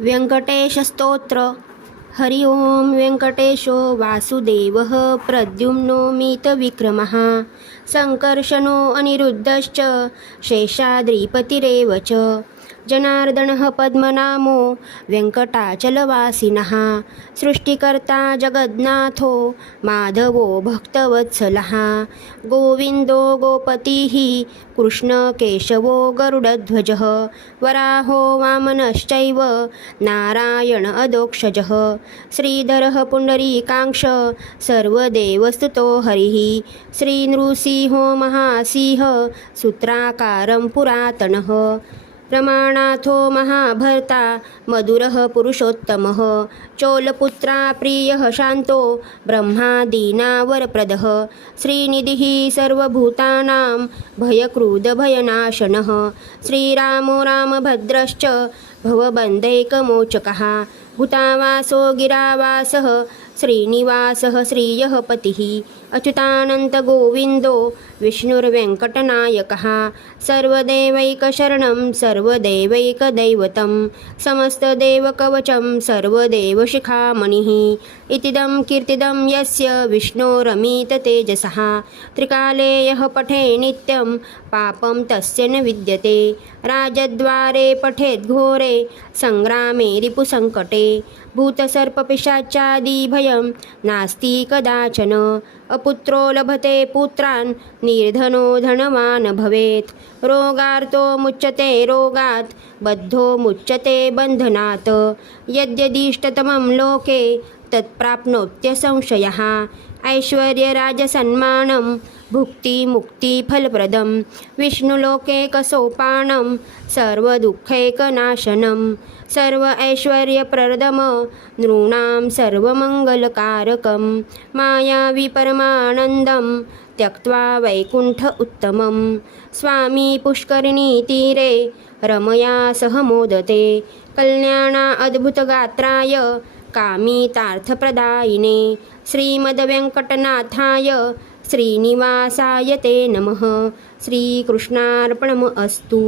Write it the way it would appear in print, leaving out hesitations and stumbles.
व्यंकटेशस्तोत्र. हरि ओं व्यंकटेशो वासुदेवः प्रद्युम्नो मितविक्रमः संकर्षणो अनिरुद्धश्च शेषाद्रिपतिरेव च जनार्दनः पद्मनामो व्यंकटाचलवासिनः सृष्टिकर्ता जगन्नाथो माधवो भक्तवत्सलः गोविन्दो गोपतिः कृष्णकेशवो गरुडध्वजः वराहो वामनश्चैव नारायण अधोक्षजः श्रीधरः पुण्डरीकाक्ष सर्वदेवस्तुतो हरिः श्रीनृसिंहो महासिंह सूत्राकारं पुरातनः प्रमाणाथो महाभर्ता मधुरः पुरुषोत्तमः चोलपुत्रा प्रियः शान्तो ब्रह्मादीनावरप्रदः श्रीनिधिः सर्वभूतानां भयक्रोधभयनाशनः श्रीरामो रामभद्रश्च भवबन्धैकमोचकः भूतावासो गिरावासः श्रीनिवासः श्रियः पतिः अच्युतानन्तगोविन्दो विष्णुर्वेङ्कटनायकः सर्वदेवैकशरणं सर्वदेवैकदैवतं समस्तदेवकवचं सर्वदेवशिखामणिः इतिदं कीर्तिदं यस्य विष्णोरमिततेजसः त्रिकाले यः पठे नित्यं पापं तस्य न विद्यते राजद्वारे पठेद्घोरे सङ्ग्रामे रिपुसङ्कटे भूतसर्पपिशाचादिभयं नास्ति कदाचन अपुत्रो लभते पुत्रान् निर्धनो धनवान् भवेत् रोगार्तो मुच्यते रोगात् बद्धो मुच्यते बन्धनात् यद्यदिष्टतमं लोके तत्प्राप्नोत्यसंशयः ऐश्वर्यराजसन्मानं भुक्तिमुक्तिफलप्रदं विष्णुलोकैकसोपानं सर्वदुःखैकनाशनं सर्व ऐश्वर्यप्रदं नृणां सर्वमङ्गलकारकं मायावी परमानन्दं त्यक्त्वा वैकुण्ठ उत्तमं स्वामी पुष्करिणीतीरे रमया सह मोदते कल्याणा अद्भुतगात्राय कामितार्थप्रदायिने श्रीमद्वेङ्कटनाथाय श्रीनिवासाय ते नमः. श्रीकृष्णार्पणमस्तु.